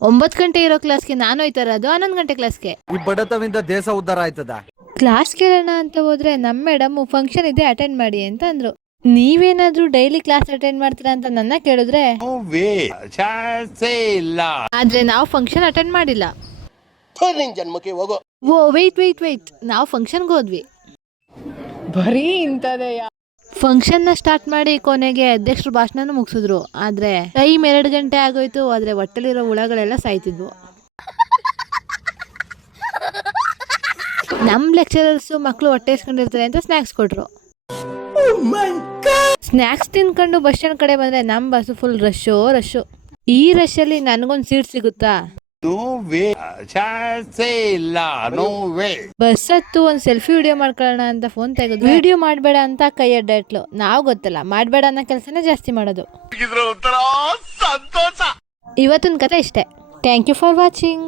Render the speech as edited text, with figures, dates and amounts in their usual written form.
9 ಗಂಟೆ ಇರೋ ಕ್ಲಾಸ್ಗೆ ನಾನು ಹೋಯ್ತಾ ಇರೋದು 11 ಗಂಟೆ ಕ್ಲಾಸ್ಗೆ. ಈ ಬಡತವಿಂದ ದೇಶ ಉದ್ಧಾರ ಆಯ್ತದ. ಕ್ಲಾಸ್ ಕೇಳೋಣ ಅಂತ ಹೋದ್ರೆ ನಮ್ಮ ಮೇಡಮ್ ಫಂಕ್ಷನ್ ಇದೆ ಅಟೆಂಡ್ ಮಾಡಿ ಅಂತ ಅಂದ್ರು. ನೀವೇನಾದ್ರೂ ಡೈಲಿ ಕ್ಲಾಸ್ ಅಟೆಂಡ್ ಮಾಡ್ತೀರಾ ಅಂತ ನನ್ನ ಕೇಳಿದ್ರೆ ಆದ್ರೆ ನಾವು ಫಂಕ್ಷನ್ ಅಟೆಂಡ್ ಮಾಡಿಲ್ಲ. ಓ ವೆಯ್ಟ್ ನಾವು ಫಂಕ್ಷನ್ಗೆ ಹೋದ್ವಿ. ಬರೀ ಇಂಥದೇ. ಫಂಕ್ಷನ್ ನ ಸ್ಟಾರ್ಟ್ ಮಾಡಿ ಕೊನೆಗೆ ಅಧ್ಯಕ್ಷರು ಭಾಷಣ ಮುಗಿಸಿದ್ರು. ಆದ್ರೆ ಟೈಮ್ 2 ಗಂಟೆ ಆಗೋಯ್ತು. ಆದ್ರೆ ಹೊಟ್ಟೆಲಿರೋ ಹುಳಗಳೆಲ್ಲ ಸಾಯ್ತಿದ್ವು. ನಮ್ ಲೆಕ್ಚರರ್ಸ್ ಮಕ್ಳು ಹೊಟ್ಟೆ ಇಸ್ಕೊಂಡಿರ್ತಾರೆ ಅಂತ ಸ್ನಾಕ್ಸ್ ಕೊಟ್ರು. ಸ್ನಾಕ್ಸ್ ತಿನ್ಕೊಂಡು ಬಸ್ ಸ್ಟ್ಯಾಂಡ್ ಕಡೆ ಬಂದ್ರೆ ನಮ್ ಬಸ್ ಫುಲ್ ರಶ್. ಈ ರಶ್ ಅಲ್ಲಿ ನನಗೊಂದು ಸೀಟ್ ಸಿಗುತ್ತಾ? ಬಸ್ ಹತ್ತು ಒಂದ್ ಸೆಲ್ಫಿ ವಿಡಿಯೋ ಮಾಡ್ಕೊಳ್ಳೋಣ ಅಂತ ಫೋನ್ ತೆಗೆದು ವಿಡಿಯೋ ಮಾಡ್ಬೇಡ ಅಂತ ಕೈ ಅಡ್ಡಾಟ್ಲು. ನಾವು ಗೊತ್ತಲ್ಲ ಮಾಡ್ಬೇಡ ಅನ್ನೋ ಕೆಲಸನೇ ಜಾಸ್ತಿ ಮಾಡೋದು. ಇವತ್ತಿನ ಕತೆ ಇಷ್ಟೇ. Thank you for watching.